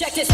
Check this.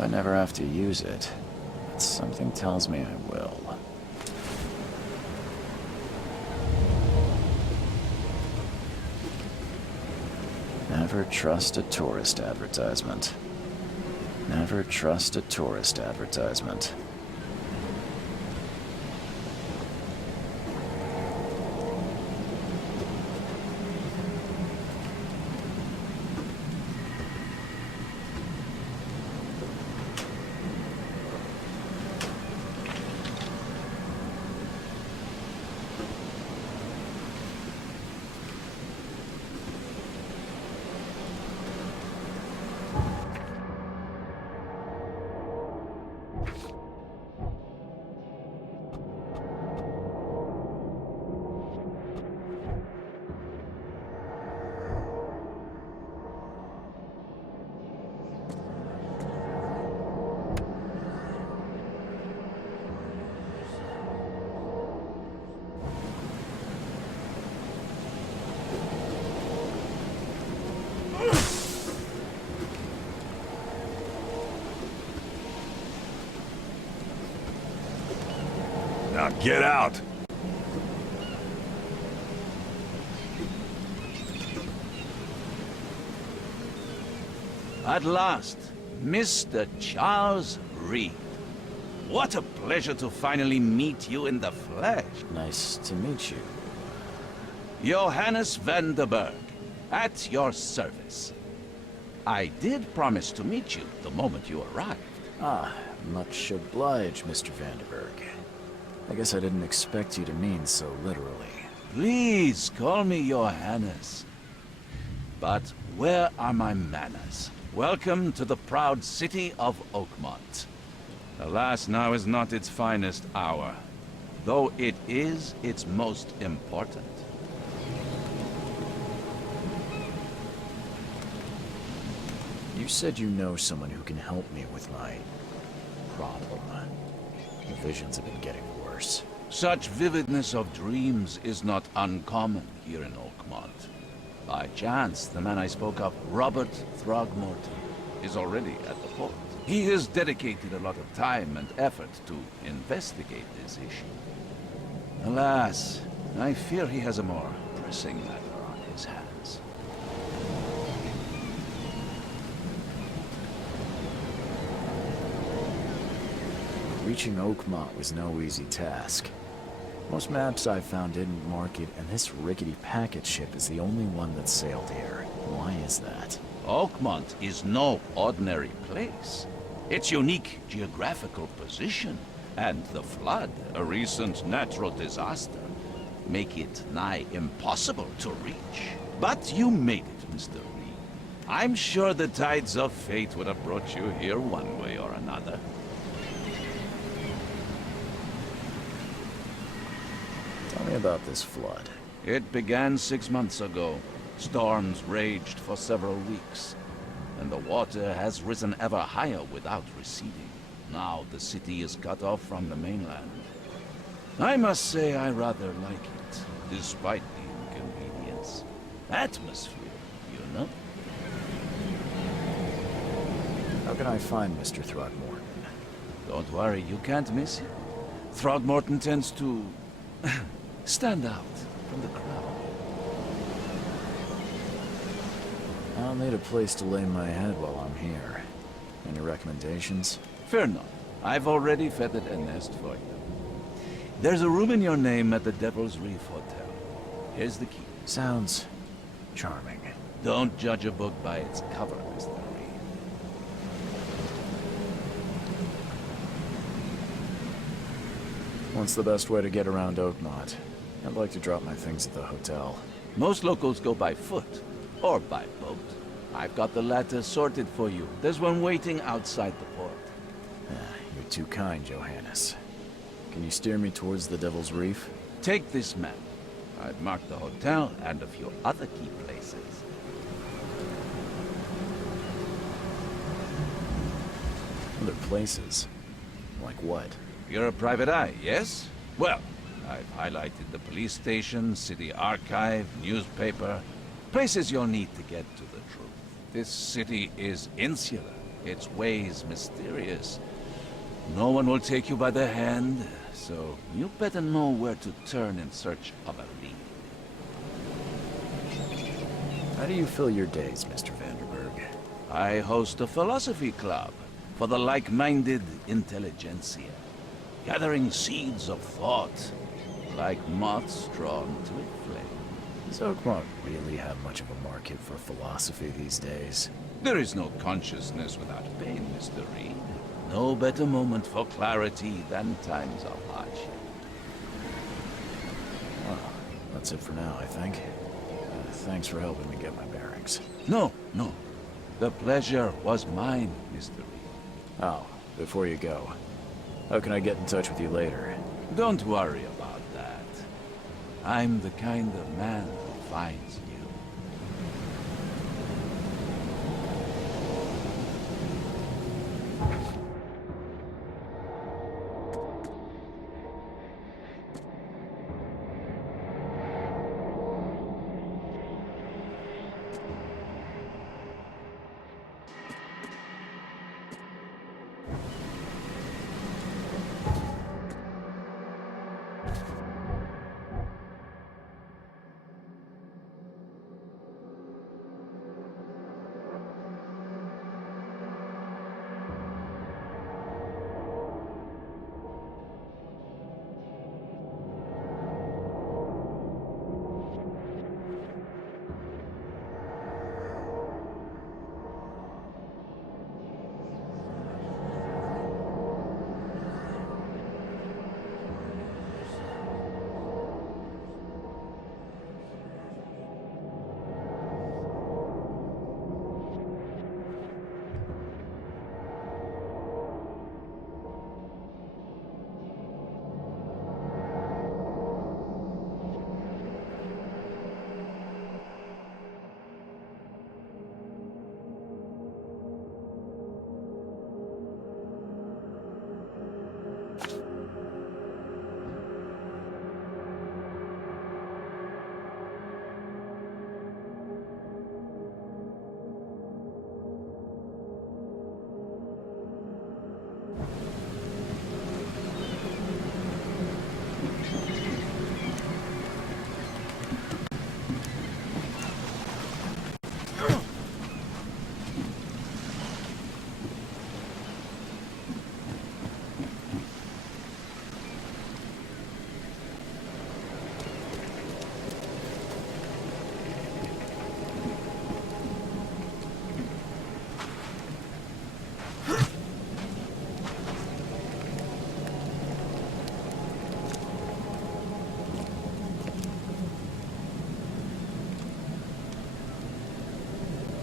I never have to use it, but something tells me I will. Never trust a tourist advertisement. Never trust a tourist advertisement. Now get out! At last, Mr. Charles Reed. What a pleasure to finally meet you in the flesh. Nice to meet you. Johannes van der Berg, at your service. I did promise to meet you the moment you arrived. Ah, much obliged, Mr. Vanderberg. I guess I didn't expect you to mean so literally. Please call me Johannes. But where are my manners? Welcome to the proud city of Oakmont. Alas, now is not its finest hour, though it is its most important. You said you know someone who can help me with my problem. The visions have been getting worse. Such vividness of dreams is not uncommon here in Oakmont. By chance, the man I spoke of, Robert Throgmorton, is already at the port. He has dedicated a lot of time and effort to investigate this issue. Alas, I fear he has a more pressing matter on his hands. Reaching Oakmont was no easy task. Most maps I found didn't mark it, and this rickety packet ship is the only one that sailed here. Why is that? Oakmont is no ordinary place. Its unique geographical position and the flood, a recent natural disaster, make it nigh impossible to reach. But you made it, Mr. Reed. I'm sure the tides of fate would have brought you here one way or another. Tell me about this flood. It began 6 months ago. Storms raged for several weeks, and the water has risen ever higher without receding. Now the city is cut off from the mainland. I must say I rather like it, despite the inconvenience. Atmosphere, you know? How can I find Mr. Throgmorton? Don't worry, you can't miss him. Throgmorton tends to stand out from the crowd. I'll need a place to lay my head while I'm here. Any recommendations? Fear not. I've already feathered a nest for you. There's a room in your name at the Devil's Reef Hotel. Here's the key. Sounds charming. Don't judge a book by its cover, Mr. Reed. What's the best way to get around Oakmont? I'd like to drop my things at the hotel. Most locals go by foot, or by boat. I've got the latter sorted for you. There's one waiting outside the port. You're too kind, Johannes. Can you steer me towards the Devil's Reef? Take this map. I've marked the hotel and a few other key places. Other places? Like what? You're a private eye, yes? Well, I've highlighted the police station, city archive, newspaper. Places you'll need to get to the truth. This city is insular, its ways mysterious. No one will take you by the hand, so you better know where to turn in search of a lead. How do you fill your days, Mr. Vanderberg? I host a philosophy club for the like-minded intelligentsia, gathering seeds of thought like moths drawn to a flame. Does Oakmont really have much of a market for philosophy these days? There is no consciousness without pain, Mr. Reed. No better moment for clarity than times of hardship. Well, that's it for now, I think. Thanks for helping me get my bearings. No. The pleasure was mine, Mr. Reed. Oh, before you go, how can I get in touch with you later? Don't worry about that. I'm the kind of man who finds you.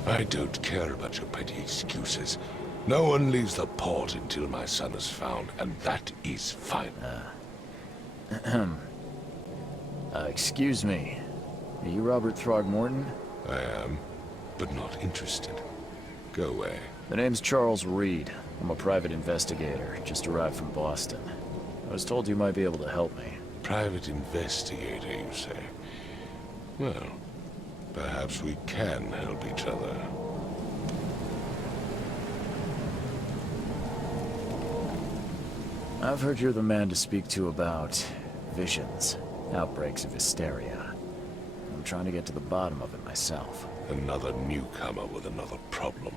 I don't care about your petty excuses. No one leaves the port until my son is found, and that is fine. Excuse me. Are you Robert Throgmorton? I am, but not interested. Go away. The name's Charles Reed. I'm a private investigator, just arrived from Boston. I was told you might be able to help me. Private investigator, you say? Well, perhaps we can help each other. I've heard you're the man to speak to about visions, outbreaks of hysteria. I'm trying to get to the bottom of it myself. Another newcomer with another problem.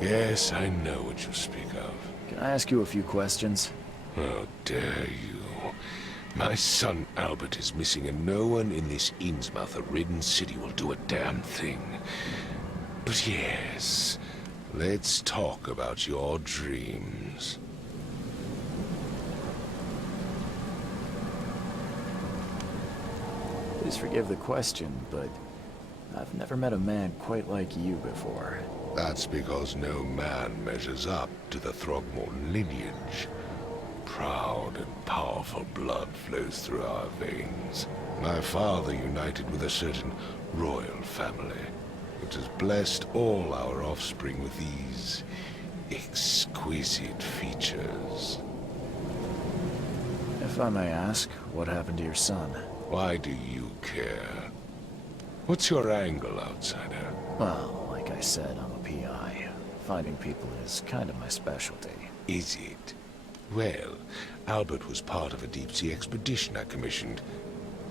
Yes, I know what you speak of. Can I ask you a few questions? How dare you? My son Albert is missing, and no one in this Innsmouth-ridden city will do a damn thing. But yes, let's talk about your dreams. Please forgive the question, but I've never met a man quite like you before. That's because no man measures up to the Throgmorton lineage. Proud and powerful blood flows through our veins. My father united with a certain royal family, which has blessed all our offspring with these exquisite features. If I may ask, what happened to your son? Why do you care? What's your angle, outsider? Well, like I said, I'm a PI. Finding people is kind of my specialty. Is it? Well, Albert was part of a deep-sea expedition I commissioned.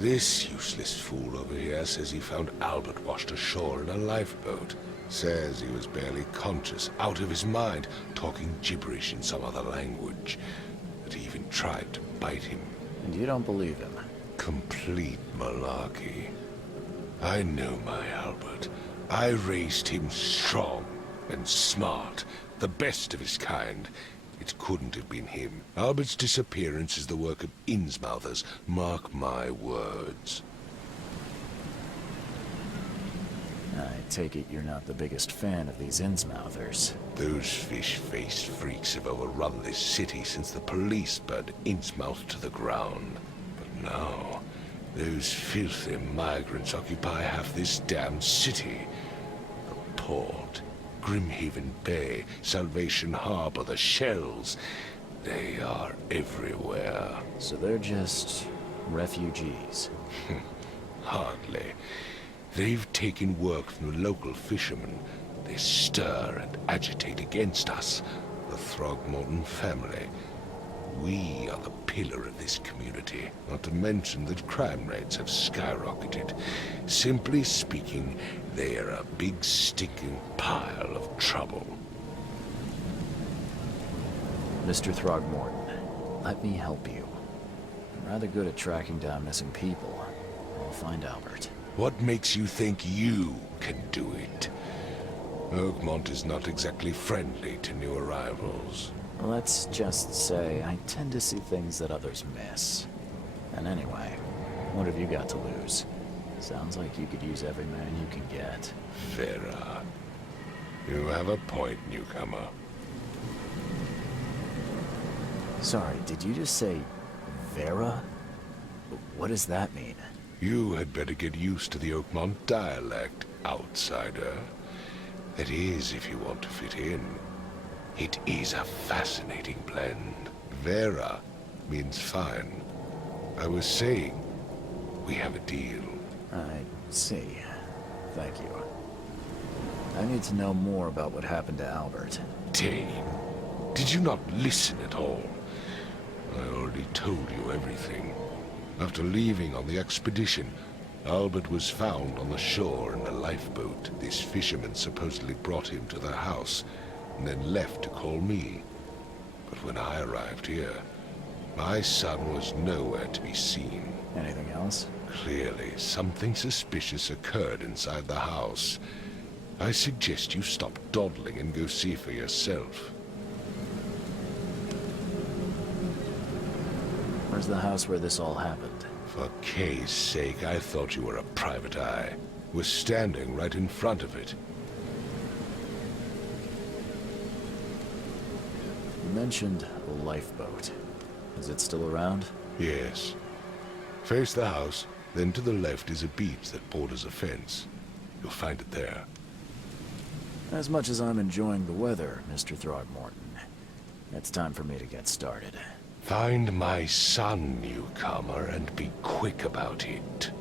This useless fool over here says he found Albert washed ashore in a lifeboat. Says he was barely conscious, out of his mind, talking gibberish in some other language. That he even tried to bite him. And you don't believe him? Complete malarkey. I know my Albert. I raised him strong and smart, the best of his kind. It couldn't have been him. Albert's disappearance is the work of Innsmouthers. Mark my words. I take it you're not the biggest fan of these Innsmouthers. Those fish-faced freaks have overrun this city since the police burned Innsmouth to the ground. But now, those filthy migrants occupy half this damn city. The port, Grimhaven Bay, Salvation Harbor, the shells. They are everywhere. So they're just refugees. Hardly. They've taken work from the local fishermen. They stir and agitate against us, the Throgmorton family. We are the pillar of this community, not to mention that crime rates have skyrocketed. Simply speaking, they are a big stinking pile of trouble. Mr. Throgmorton, let me help you. I'm rather good at tracking down missing people. I'll find Albert. What makes you think you can do it? Oakmont is not exactly friendly to new arrivals. Let's just say I tend to see things that others miss. And anyway, what have you got to lose? Sounds like you could use every man you can get. Vera. You have a point, newcomer. Sorry, did you just say Vera? What does that mean? You had better get used to the Oakmont dialect, outsider. That is, if you want to fit in. It is a fascinating blend. Vera means fine. I was saying, we have a deal. I see. Thank you. I need to know more about what happened to Albert. Dane, did you not listen at all? I already told you everything. After leaving on the expedition, Albert was found on the shore in a lifeboat. This fisherman supposedly brought him to the house, and then left to call me. But when I arrived here, my son was nowhere to be seen. Anything else? Clearly, something suspicious occurred inside the house. I suggest you stop dawdling and go see for yourself. Where's the house where this all happened? For Kay's sake, I thought you were a private eye. Was standing right in front of it. You mentioned a lifeboat. Is it still around? Yes. Face the house, then to the left is a beach that borders a fence. You'll find it there. As much as I'm enjoying the weather, Mr. Throgmorton, it's time for me to get started. Find my son, newcomer, and be quick about it.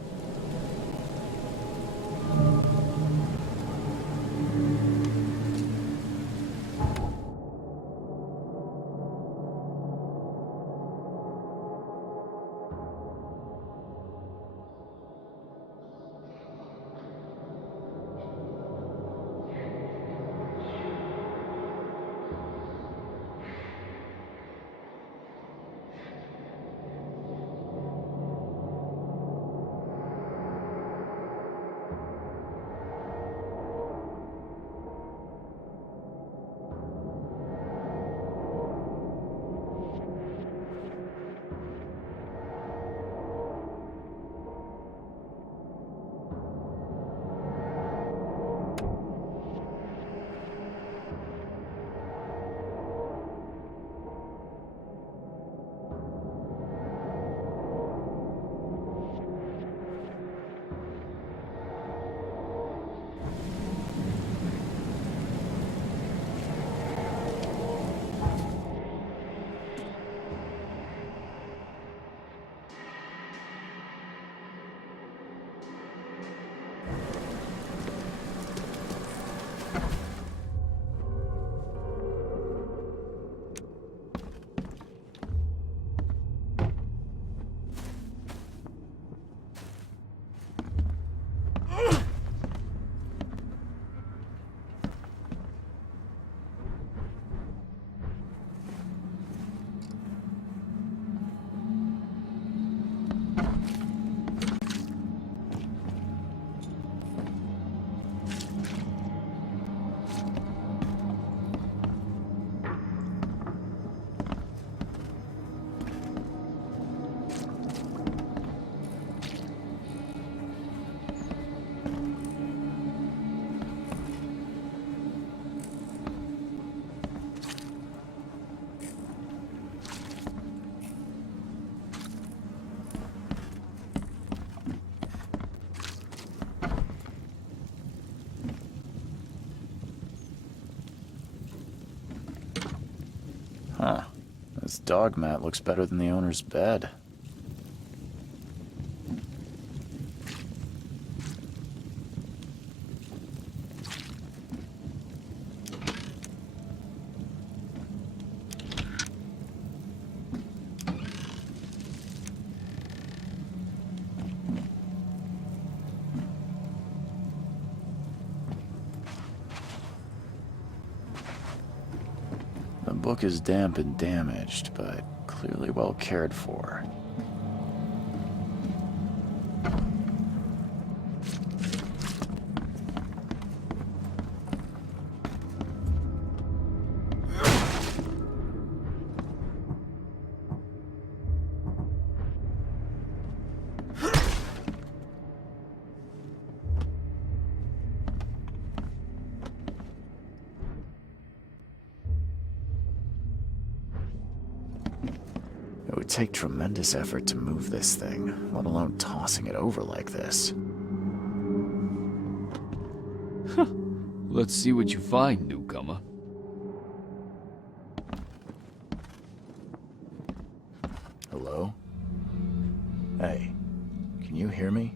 dog mat looks better than the owner's bed. The book is damp and damaged, but clearly well cared for. It would take tremendous effort to move this thing, let alone tossing it over like this. Let's see what you find, newcomer. Hello? Hey, can you hear me?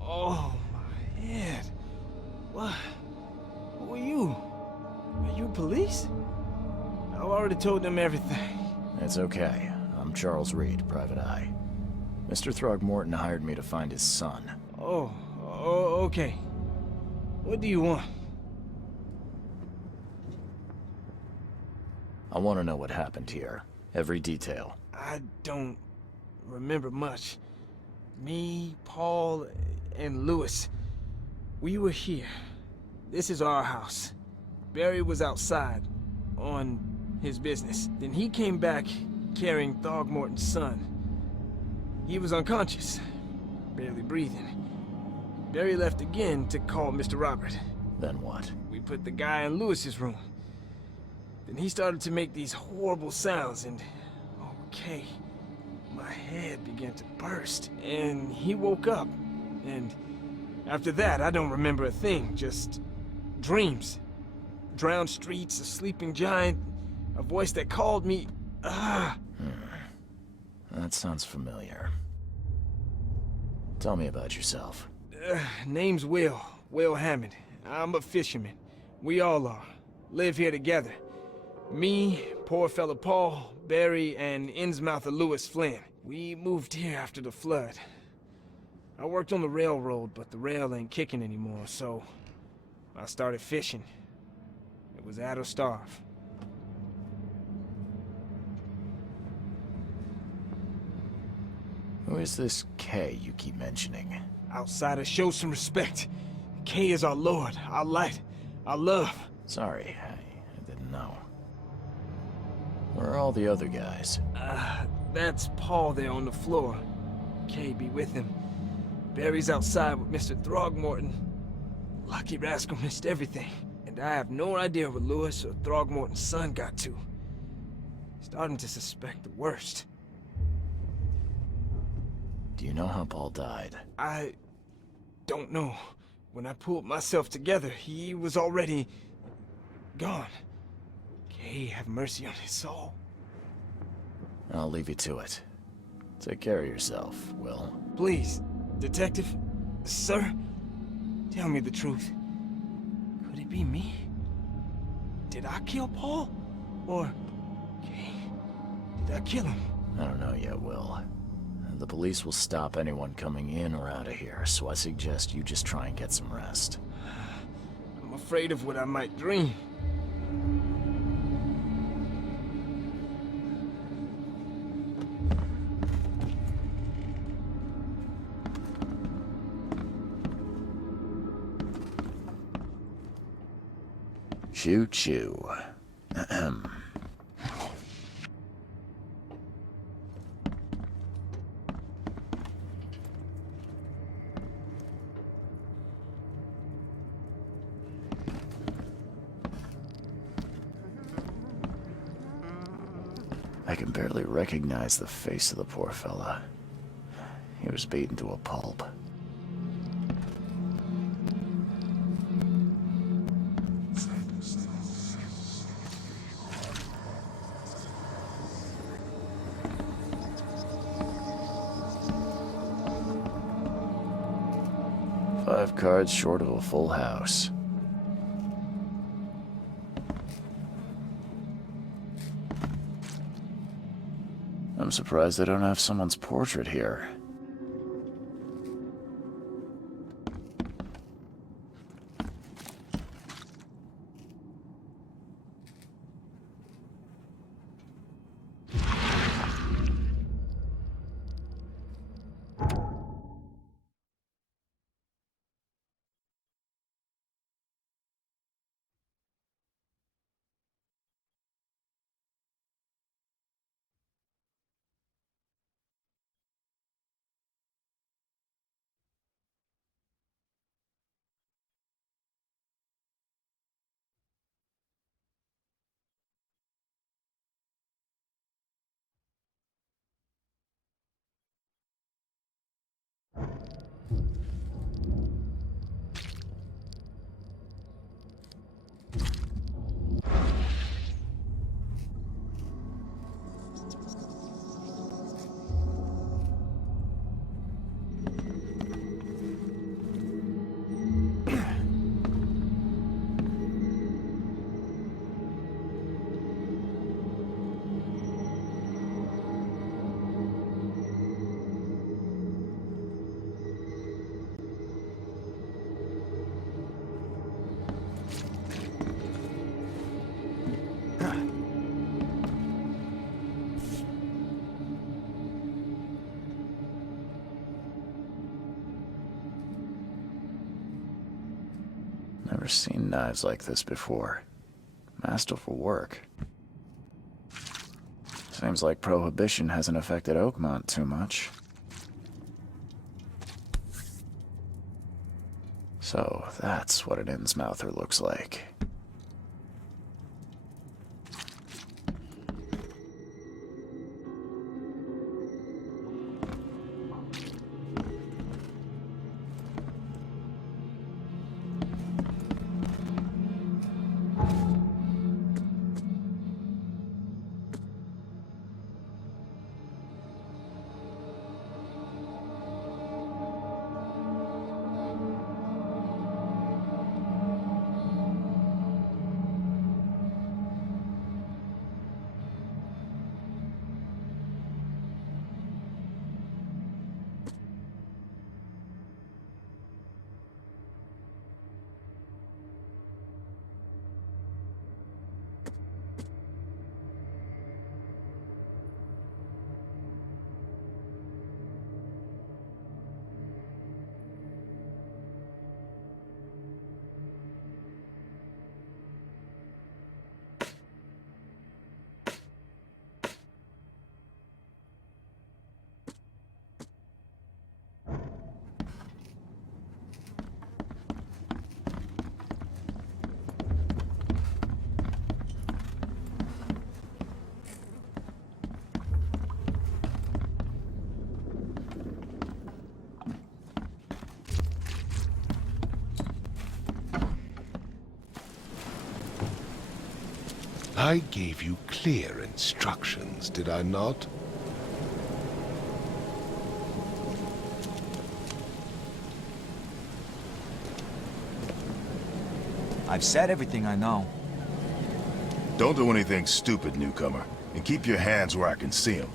Oh, my head. What? Who are you? Are you police? I already told them everything. It's okay. I'm Charles Reed, Private Eye. Mr. Throgmorton hired me to find his son. Oh, okay. What do you want? I want to know what happened here. Every detail. I don't remember much. Me, Paul, and Lewis, we were here. This is our house. Barry was outside, on his business. Then he came back carrying Throgmorton's son. He was unconscious, barely breathing. Barry left again to call Mr. Robert. Then what? We put the guy in Lewis's room. Then he started to make these horrible sounds and... okay, my head began to burst, and he woke up. And after that, I don't remember a thing, just dreams. Drowned streets, a sleeping giant, a voice that called me. That sounds familiar. Tell me about yourself. Name's Will Hammond. I'm a fisherman. We all are. Live here together. Me, poor fella Paul, Barry, and Innsmouther Lewis Flynn. We moved here after the flood. I worked on the railroad, but the rail ain't kicking anymore, so I started fishing. It was add or starve. Who is this K you keep mentioning? Outsiders, show some respect. K is our lord, our light, our love. Sorry, I didn't know. Where are all the other guys? That's Paul there on the floor. K be with him. Barry's outside with Mr. Throgmorton. Lucky rascal missed everything. And I have no idea where Lewis or Throgmorton's son got to. Starting to suspect the worst. Do you know how Paul died? I don't know. When I pulled myself together, he was already gone. Kay, have mercy on his soul. I'll leave you to it. Take care of yourself, Will. Please, Detective, sir, tell me the truth. Could it be me? Did I kill Paul? Or, Kay, did I kill him? I don't know yet, Will. The police will stop anyone coming in or out of here, so I suggest you just try and get some rest. I'm afraid of what I might dream. Choo-choo. Ahem. I can barely recognize the face of the poor fella. He was beaten to a pulp. 5 cards short of a full house. I'm surprised I don't have someone's portrait here. Never seen knives like this before. Masterful work. Seems like Prohibition hasn't affected Oakmont too much. So, that's what an Innsmouther looks like. I gave you clear instructions, did I not? I've said everything I know. Don't do anything stupid, newcomer. And keep your hands where I can see them.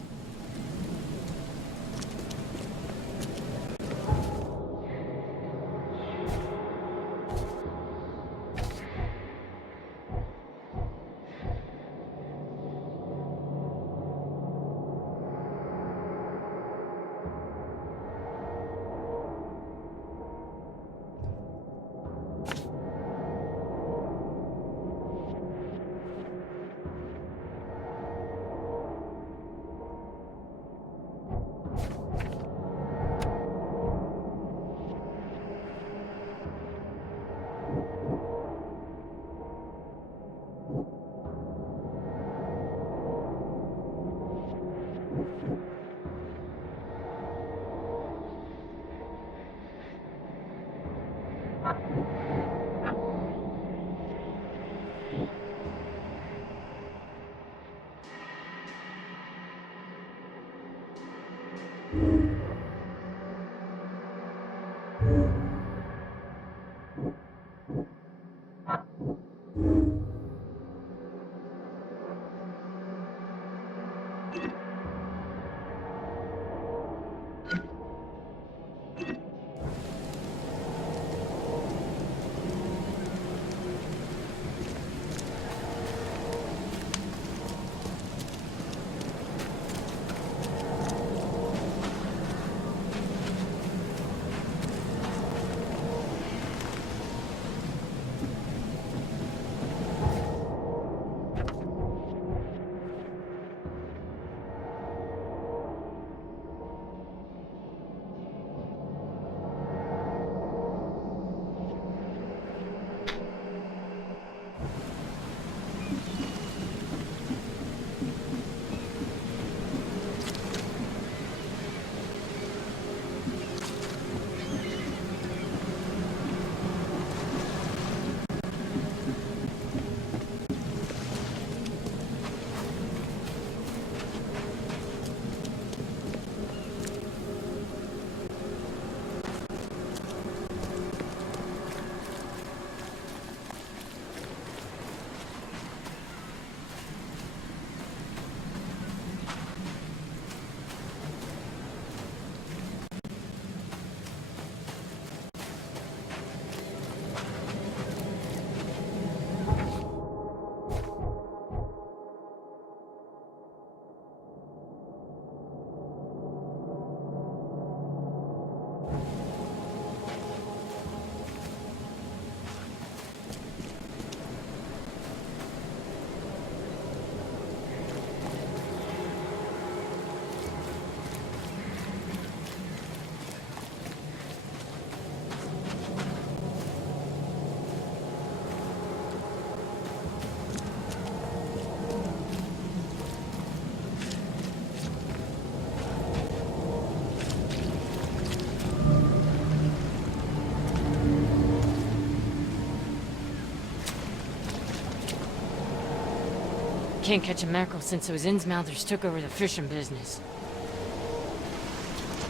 can't catch a mackerel since those Innsmouthers took over the fishing business.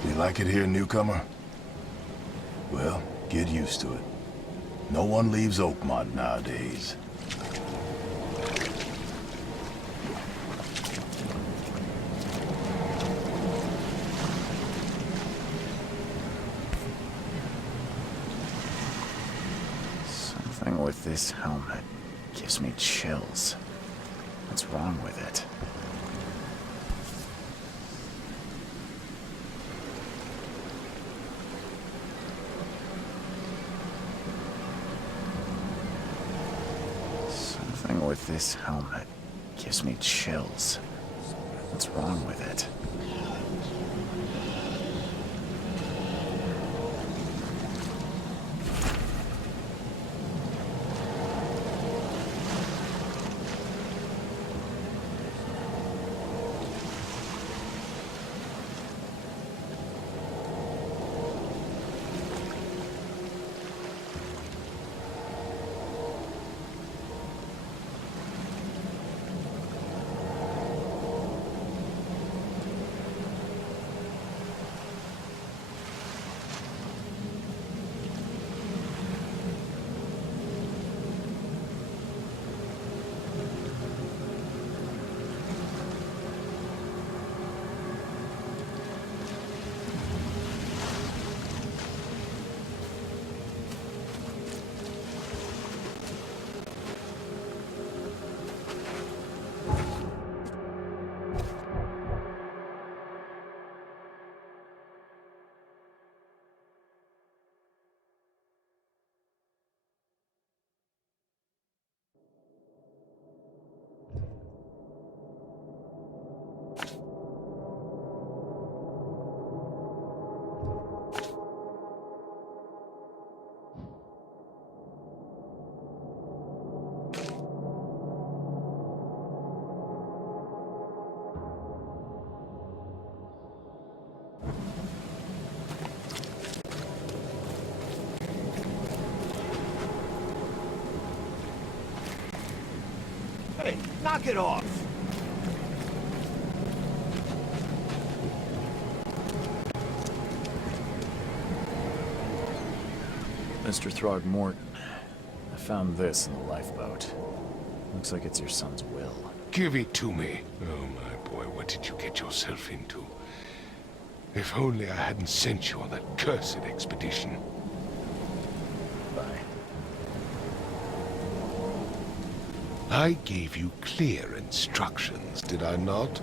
You like it here, newcomer? Well, get used to it. No one leaves Oakmont nowadays. Something with this helmet gives me chills. What's wrong with it? Something with this helmet gives me chills. What's wrong with it? Hey, knock it off! Mr. Throgmorton, I found this in the lifeboat. Looks like it's your son's will. Give it to me. Oh, my boy, what did you get yourself into? If only I hadn't sent you on that cursed expedition. Bye. I gave you clear instructions, did I not?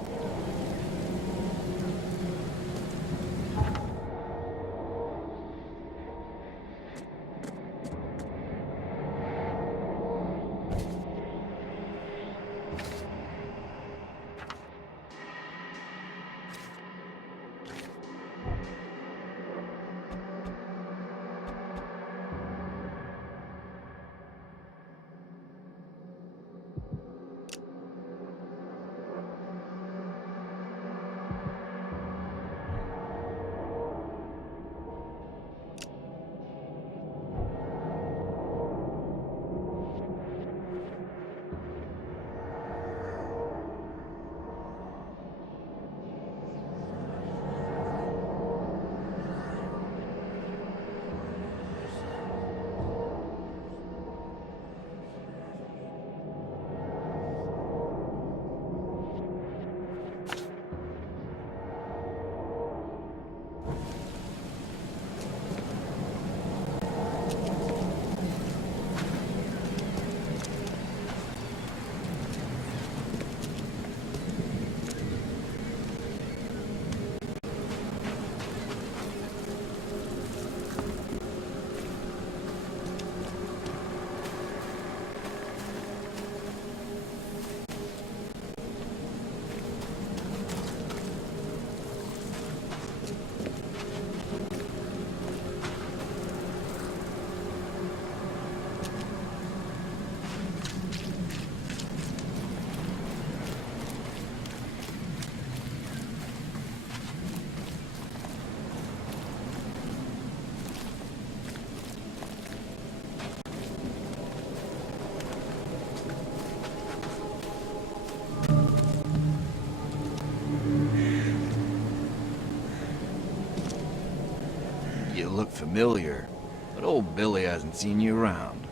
You look familiar, but old Billy hasn't seen you around.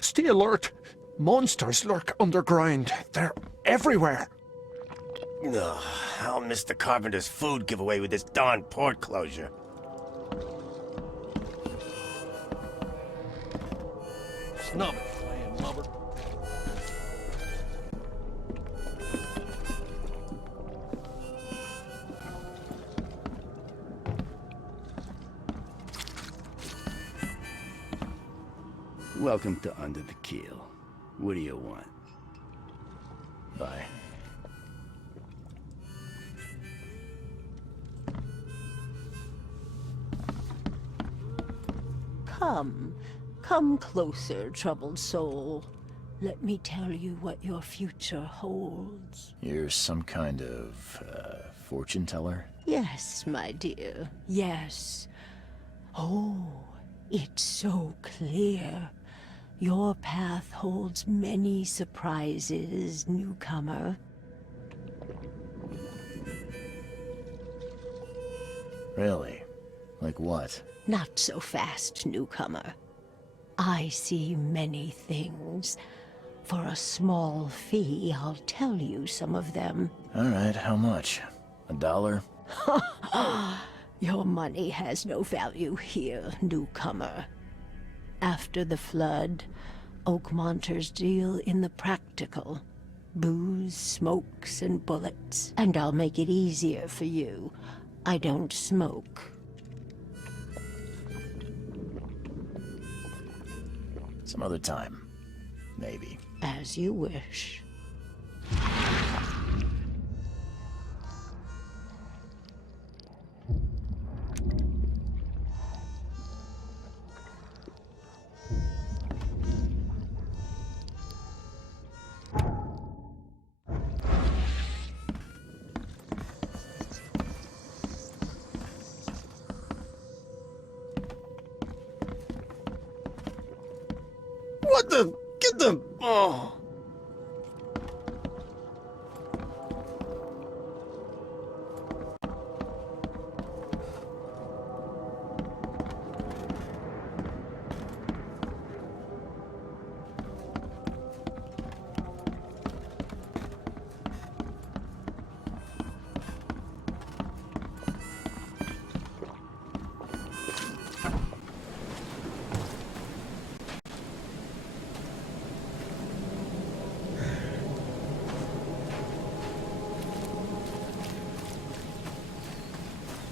Stay alert. Monsters lurk underground. They're everywhere. Ugh, I'll miss the carpenter's food giveaway with this darn port closure. Snub it, playing lubber. Welcome to Under the Keel. What do you want? Bye. Come closer, troubled soul. Let me tell you what your future holds. You're some kind of, fortune teller? Yes, my dear, yes. Oh, it's so clear. Your path holds many surprises, newcomer. Really? Like what? Not so fast, newcomer. I see many things. For a small fee, I'll tell you some of them. All right, how much? $1? Your money has no value here, newcomer. After the flood, Oakmonters deal in the practical. Booze, smokes, and bullets. And I'll make it easier for you. I don't smoke. Some other time. Maybe. As you wish. What the? Get the... Oh.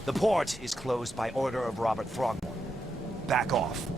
The port is closed by order of Robert Throgmorton. Back off.